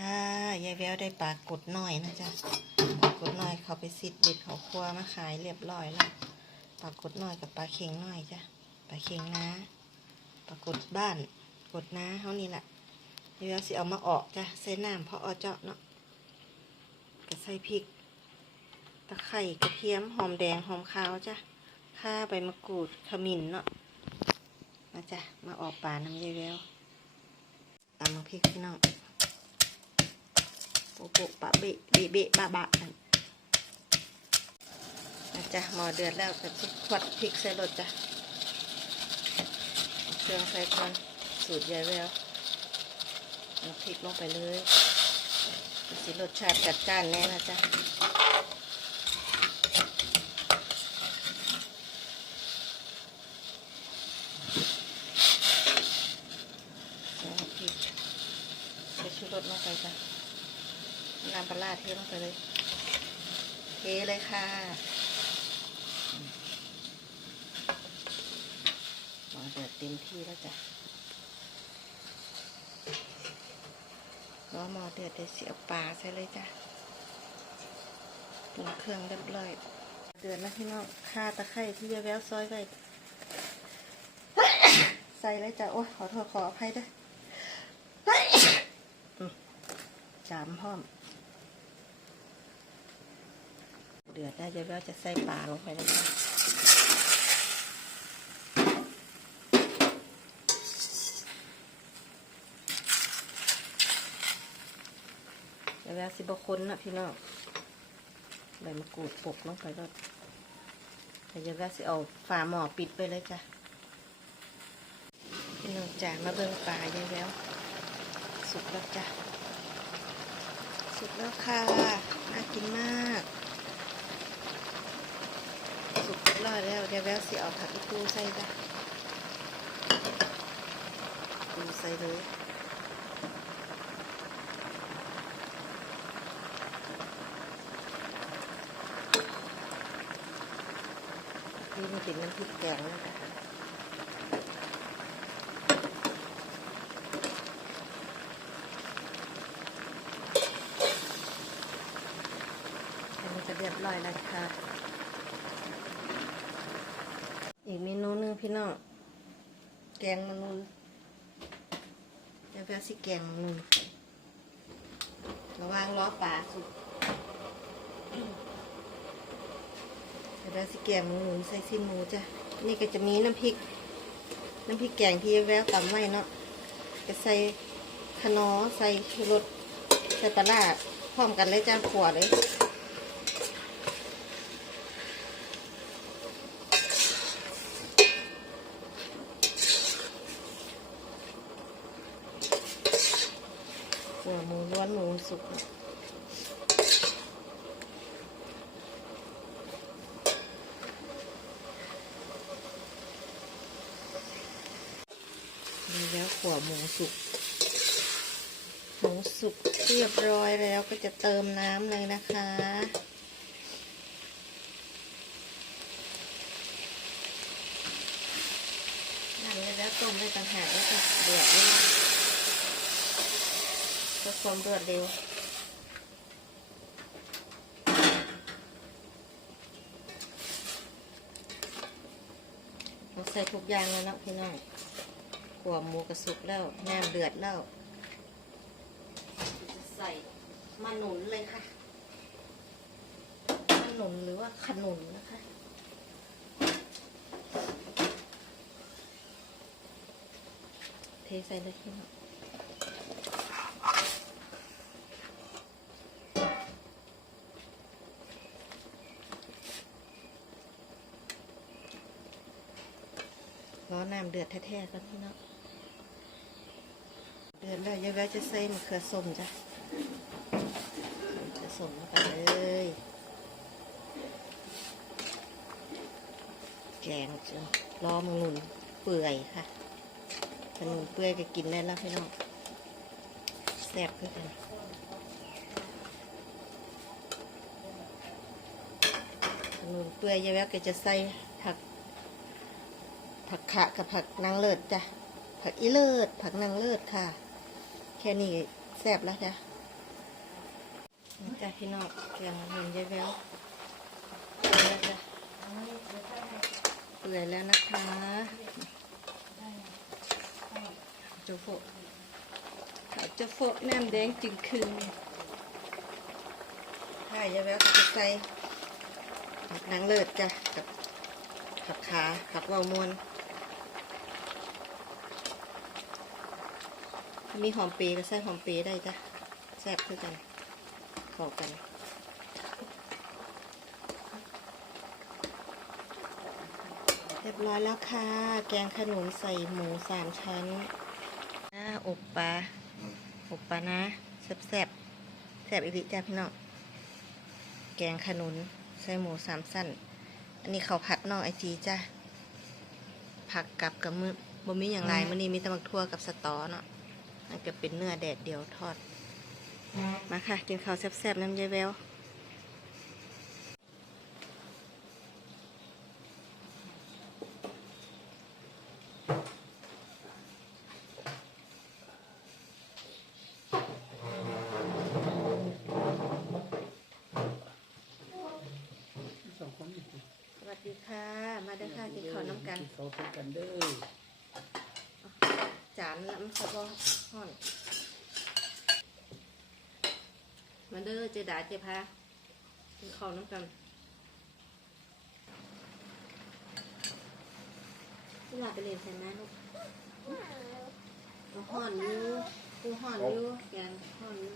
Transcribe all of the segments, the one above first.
ค่ะยายแววได้ปลากดหน้อยนะจ๊ะปลากดน้อยเขาไปซิดเด็ดเขาครัวมาขายเรียบร้อยแล้วปลากดหน้อยกับปลาเค็งหน้อยจ้ะปลาเค็งนะปลากดบ้านกดน้าเขานี่แหละยายแววสิเอามาออกจ้ะใส่น้ำเพราะเอเจาะเนาะก็ใส่พริกตะไคร่กระเทียมหอมแดงหอมขาวจ้ะข่าใบมะกรูดขมิ้นเนาะมาจ้ะมาออกป่าน้ำยายแววตำน้ำพริกพี่น้อง โปะปะเบะเบะเบะบะบะนั่นนะจ๊ะหมอเดือดแล้วก็จะขวดพริกใส่รถจ้ะเครื่องใส่ก่อนสูตรยายแววเอาพริกลงไปเลยสิรสชาติจัดจ้านแน่นะจ๊ะพริกใส่ชูรสลงไปจ้ะ น้ำปลาร้าเทลงไปเลย เทเลยค่ะหมอเดือดเต็มที่แล้วจ้ะรอหมอเดือดเดี๋ยวเสียปลาใส่เลยจ้ะปรุงเครื่องเรียบร้อย เดือดนะพี่น้องข่าตะไคร้ที่แววๆซอยไว้ใส่เลยจ้ะ โอ้ยขอโทษขออภัยด้วยจามพร้อม เดือดได้เดี๋ยวจะใส่ปลาลงไปเลยค่ะเดี๋ยวสิบคนนะพี่น้องใบมะกรูดปกลงไปแล้วเดี๋ยวสิเอาฝาหม้อปิดไปเลยจ้ะพี่น้องจ๋ามาเบิ่งปลาเยอะแล้วสุกแล้วจ้ะสุกแล้วค่ะน่ากินมาก สุกเรียบร้อยแล้วเดี๋ยวแววสิเอาผักอีตูใส่จ้ะตูใส่เลยนี่มันเป็นน้ำพริกแกงนะคะอันนี้จะเรียบร้อยแล้วค่ะ อีกเมนูหนึง พี่น้องแกงมะนุนเดี๋ยวแปสิแกงมะนุนระวังล้อป่าสุดเดี๋ยวแปสิแกงมะนุนใส่สิ้นหมูจ้ะนี่ก็จะมีน้ำพริก น้ำพริกแกงที่แววตำไว้เนาะจะใส่ขนอใส่ชูรสใส่ปลาร้าพร้อมกันเลยจ้าขวดเลย หัวหมูล้วนหมูสุกนี่แล้วหัวหมูสุก หมูสุกเรียบร้อยแล้วก็จะเติมน้ำเลยนะคะน้ำเลยแล้วต้มได้ต่างหากแล้วก็เดือดด้วย เพื่อ ความรวดเร็ว เราใส่ทุกอย่างแล้วนะพี่น้องขัวหมูกระสุกแล้วน้ำเดือดแล้วจะใส่มะหนุนเลยค่ะมะหนุนหรือว่าขนุนนะคะเทใส่เลยพี่น้อง อน้ำเดือดแท้ๆก่อนพี่น้องเดือดแล้วยายแววจะใส่มะเขือส้มจ้ะมะเขือส้มลงไปเลยแกงจ้ะรอมันนุนเปื่อยค่ะขนุนเปื่อยก็กินได้แล้วพี่น้องแซ่บขึ้นกันขนุนเปื่อยยายแววก็จะใส่ผัก ผักขะกับผักนางเลิศจ้ะ ผักอีเลิศ ผักนางเลิศค่ะ แค่นี้แซ่บแล้วจ้ะนี่จ้ะพี่น้องแกงเห็นยายแววเปื่อยแล้วจ้ะเปื่อยแล้วนะคะเจ้าโฟะข้าวเจ้าโฟะน้ำแดงจึงคืนถ้ายายแววก็จะใส่หนังเลิศจ้ะกับขับขาขับวามวนถ้า มีหอมปีก็ใส่หอมปีได้จ้ะแซ่บคือกันเข้ากันเรียบร้อยแล้วค่ะ แกงขนุนใส่หมูสามชั้นอ่าอบปลาอบปลานะแซ่บแซ่บๆแซ่บอีกทีจ้าพี่น้องแกงขนุนใส่หมูสามสั้น อันนี้เขาวผัดน้องไอจีจ้าผักกับกับมือบ่มีอย่างไรมื้อนี้มีแตะมักทั่วกับสตอเนาะ อันก็เป็นเนื้อแดดเดียวทอด มาค่ะ กินข้าวแซ่บๆน้ำยายแววสวัสดีค่ะ มาเด้ค่ะกินข้าวน้ำกันเขาเป็นกันเด้อ จานละมันสะบอห่อนมาเด้อเจดาเจพากินข้าวน้ำกันที่ลาไปเรียนใช่ไหมลูกเอาห่อนอยู่กูห่อนอยู่แกงห่อนอยู่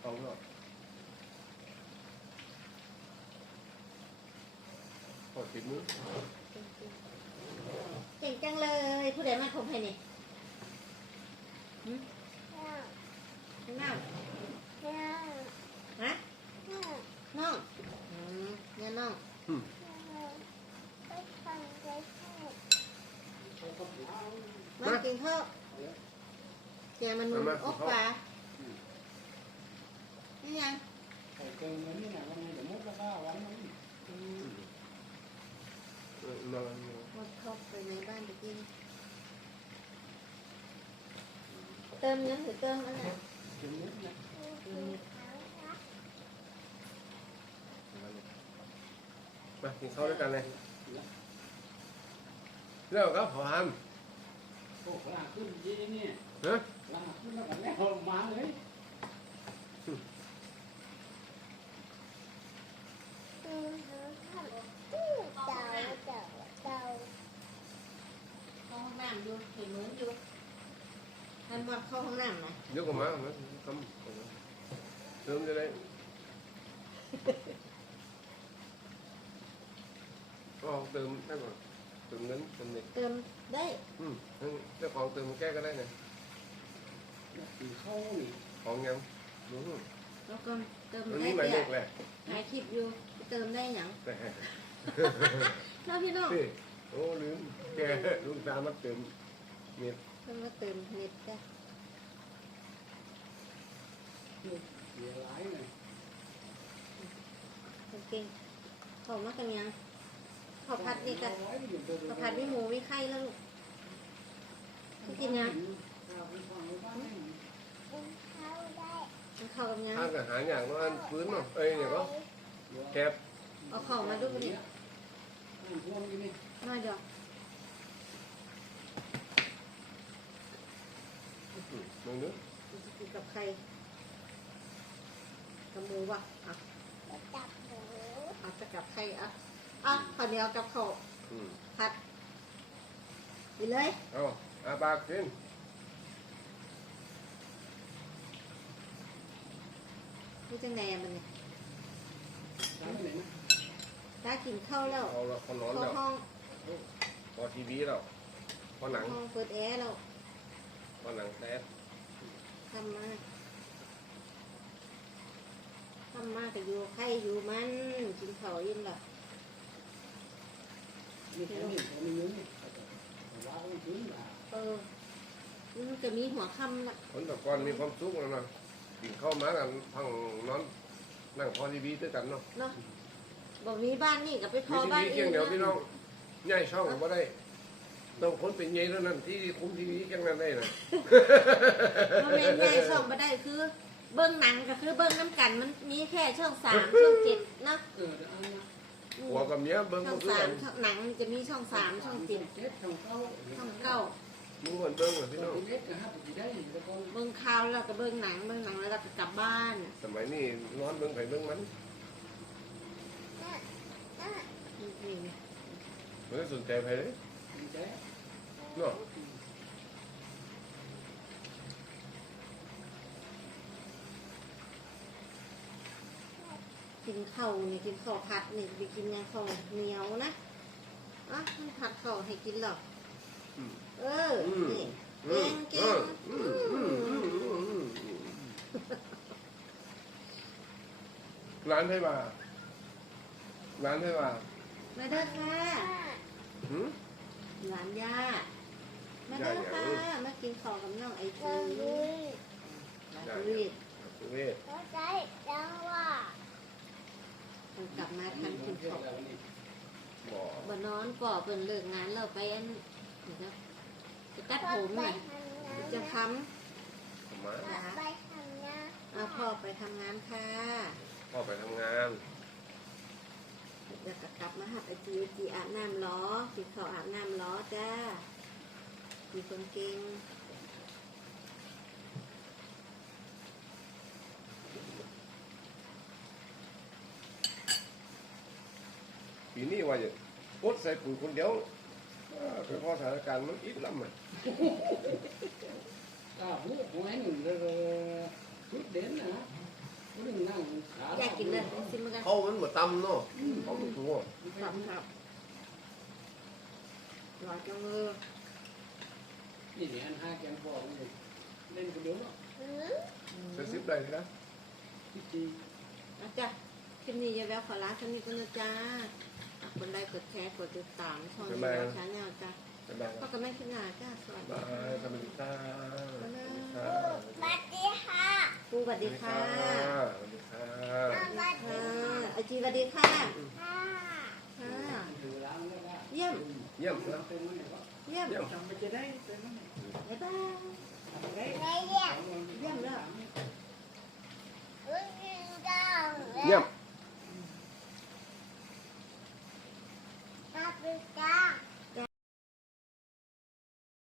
เอาเนาะพอติดมือเก่ง จังเลย ผู้ใดมาทมให้นี่หึข้างหน้าฮะน้องอืมเนี่ยน้องอืมมากินข้าวแกงมันนุ่มอบปลานี่ยังเกินนี่นะวันนี้เดี๋ยวมุกแล้วก็วันนี้ อืมเออมาหมดเข้าไปในบ้านไปกินเติมเงินหรือเติมอะไรถึงนิดนะอืมมากินข้าวด้วยกันเลยเรื่องครับพานโอ้ลาขึ้นยี่นี่ฮะลาขึ้นแล้วกันแล้วมาเลย เข้าห้อง น้ำอยู่เห็นเหมือนอยู่ท่านบอกเข้าห้องน้ำนะเดี๋ยวก็มามาทำเติมจะได้ก็เติมได้ก่อนเติมเงินเติมเน็ตเติมได้อืมเจ้าของเติมแก้ก็ได้ไงตีเข้านี่ของยังอืมแล้วก็เติมมันได้มีหมายเลแต่ขแหละถ่ายคลิปอยู่เติมได้หยังแต่แล้วพี่น้องพี่ โอ้ลืมแกลุงตามาเติมเน็ตเพิ่งมาเติมเน็ตจ้ะเสียหลายเลยเก่งๆเข้ามากันยังข้าวผัดนี่กันข้าวผัดมีหมูมีไข่แล้วลูกไม่กินยังมันเข้ากับยังทานกับหารอย่างว่าพื้นเนาะเอ้ยเนี่ยก็แคบเอาเข้ามาดูนี่พวงนี่นี่ มาเดี๋ยวมึงนึกมันจะกินกับไข่กับหมูวะอะเอาจะกับไข่อะอะข้าวเหนียวกับข้าวอืมผัดไปเลยเอาอาปากกินนี่จังไงอะมันเนี่ยร้านไหนนะถ้ากินข้าวแล้วเอาละพอนอนเข้าแล้ว ห้อง พอทีวีแล้วพอหนังห้องเปิดแอร์แล้วพอหนังแท้ทำมาทำมาแต่อยู่ไข่อยู่มันกินข้าวอิ่มและนี่แค่นี้ผมมีเงินนี่ว่าไม่ถึงอะเออมันจะมีหัวค่ำละคนแตะกอนมีความสุขแล้วนะกินข้าวมากันพังนอนนั่งพอทีวีด้วยกันเนาะเนาะบอกมีบ้านนี่กับไปพมีอทีบ้านวีเคีอื่ยงนเดียวนะพี่น้อ งใหญ่ช่องก็ได้ต้องคนเป็นใหญ่เท่านั้นที่คุมทีวีแค่นั้นได้นะเพราะแม่นใหญ่ส่องมาได้คือนังก็คือเบิ้งน้ำกัน มันมีแค่ช่องสามช่องเจ็ดเนาะเอออันนั้นอืมหัวกับเมียเบิ้งช่ก็องคือสากัมนช่องหนังจะมีช่องสามช่องเจ็ดเจ็ดช่องเก้าช่องเก้ามึงคนเบิ้งเหรอพี่น้องเล็กนะครับผมได้แล้วก็เบิ้งข่าวแล้วก็เบิ้งหนังเบิ้งหนังแล้วก็กลับบ้านสมัยนี้นอนเบิ้งไปเบิ้งมันนี่ ไม่ได้สนใจใครเลยแจ๊เนาะกินข้าวนี่กินข้าวผัดนี่ไปกินยังข้าวเหนียวนะอะมันผัดข้าวให้กินหรอกอืมเออนี่อืเก่มงเก่อืงมอืมอืมอืมอืมอืมร้านให้มาร้านให้มามาเด้อค่ะ หืมหลานย่ามาเด้อค่ะมากินข้าวกับน้องไอจีมาดูดิเวทมันกลับมาทันกินข้าวบ่อบ่นอนก่อเพิ่นเลิกงานเราไปอันเดี๋ยวนะไปตัดผมน่ะจะทมาำนะคะเอาพ่อไปทำงานค่ะ พ่อไปทำงาน เดี๋ยวก็กลับมาหาไอจีไอจีอาบน้ำล้อกินข้าวอาบน้ำล้อจ้ามีคนเก่งปีนี้ว่าจะปดใส่ปุ๋ยคนเดียวเอ่อเป็นเพราะสถานการณ์มันอิดล้ำมันอ่าหูหัวหนึ่งเลยชุดเด่นนะ อยากกินเลยซิมกันเขามันมาตำเนาะเขามันถูกครับครับรอจังเลยนี่เนี่ยอันห้าแกนฟองเลยเล่นคนเดียวเนาะเสียสิบได้นะพี่จีอาจ้ะคลิปนี้อยาแววขอลาท่านนี้ก็นะจ้าฝากคนใดกดแชร์กดติดตามช่องนี้นะชาแนลจ้าบ๊ายบายพ่อกับแม่คิดหนาจ้าสวัสดีบายค่ะสวัสดีค่ะสวัสดี ครูสวัสดีค่ะสวัสดีค่ะค่อาจีสวัสดีค่ะ ค่ะ เยี่ยม เยี่ยมเยี่ยมเยี่ยมบ๊ายบายเยี่ยมเลยเยี่ยม